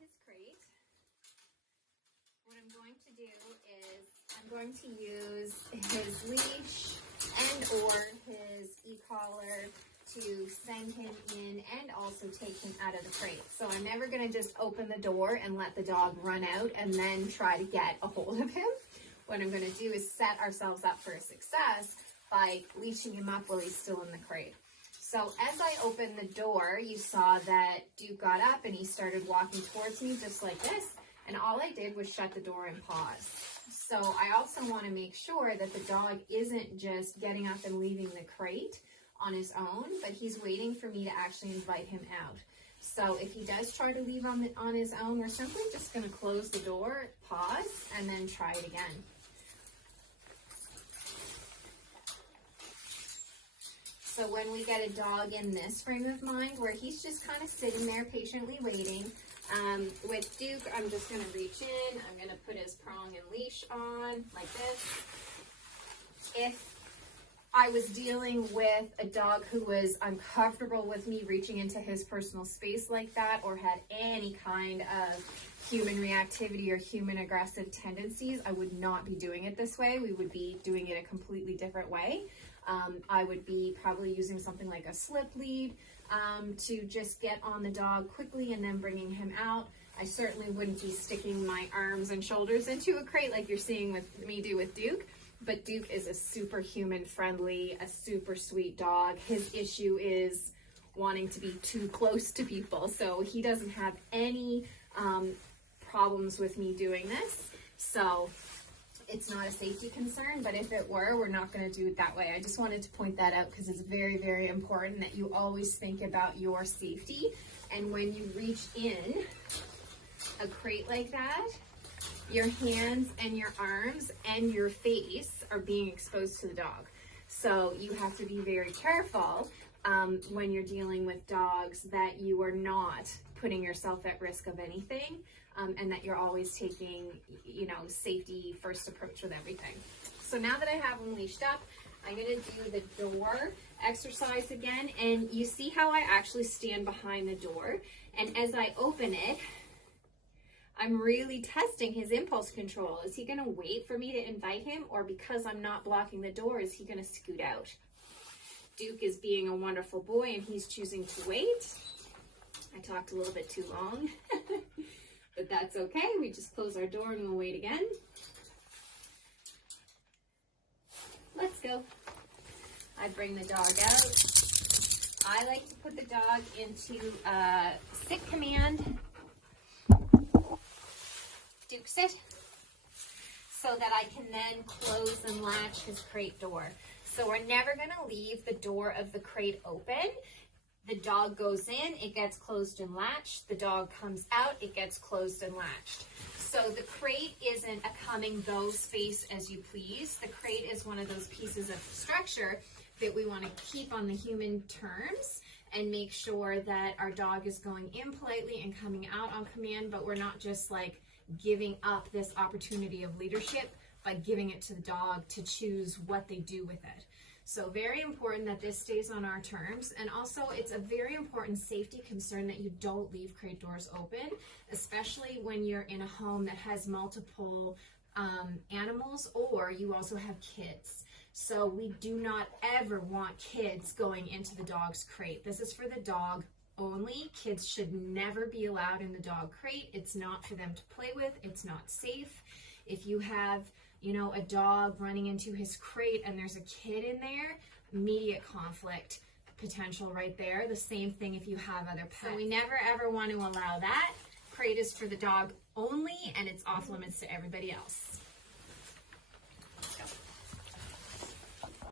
his crate, what I'm going to do is I'm going to use his leash and or his e-collar to send him in and also take him out of the crate. So I'm never going to just open the door and let the dog run out and then try to get a hold of him. What I'm going to do is set ourselves up for success by leashing him up while he's still in the crate. So as I opened the door, you saw that Duke got up and he started walking towards me just like this. And all I did was shut the door and pause. So I also want to make sure that the dog isn't just getting up and leaving the crate on his own, but he's waiting for me to actually invite him out. So if he does try to leave on his own, we're simply just going to close the door, pause, and then try it again. So when we get a dog in this frame of mind where he's just kind of sitting there patiently waiting, with Duke, I'm just going to reach in, I'm going to put his prong and leash on like this. If I was dealing with a dog who was uncomfortable with me reaching into his personal space like that, or had any kind of human reactivity or human aggressive tendencies, I would not be doing it this way. We would be doing it a completely different way. I would be probably using something like a slip lead to just get on the dog quickly and then bringing him out. I certainly wouldn't be sticking my arms and shoulders into a crate like you're seeing with me do with Duke. But Duke is a super human friendly, a super sweet dog. His issue is wanting to be too close to people. So he doesn't have any problems with me doing this. So it's not a safety concern, but if it were, we're not going to do it that way. I just wanted to point that out because it's very, very important that you always think about your safety. And when you reach in a crate like that, your hands and your arms and your face are being exposed to the dog. So you have to be very careful when you're dealing with dogs that you are not putting yourself at risk of anything, and that you're always taking, safety first approach with everything. So now that I have him leashed up, I'm going to do the door exercise again. And you see how I actually stand behind the door. And as I open it, I'm really testing his impulse control. Is he going to wait for me to invite him? Or because I'm not blocking the door, is he going to scoot out? Duke is being a wonderful boy and he's choosing to wait. I talked a little bit too long, but that's okay. We just close our door and we'll wait again. Let's go. I bring the dog out. I like to put the dog into sit command. Duke, sit. So that I can then close and latch his crate door. So we're never going to leave the door of the crate open. The dog goes in, it gets closed and latched. The dog comes out, it gets closed and latched. So the crate isn't a come and go space as you please. The crate is one of those pieces of structure that we want to keep on the human terms and make sure that our dog is going in politely and coming out on command, but we're not just like giving up this opportunity of leadership by giving it to the dog to choose what they do with it. So very important that this stays on our terms. And also it's a very important safety concern that you don't leave crate doors open, especially when you're in a home that has multiple animals, or you also have kids. So we do not ever want kids going into the dog's crate. This is for the dog only. Kids should never be allowed in the dog crate. It's not for them to play with. It's not safe. If you have, a dog running into his crate and there's a kid in there, immediate conflict potential right there. The same thing if you have other pets. So we never ever want to allow that. Crate is for the dog only, and it's off limits to everybody else.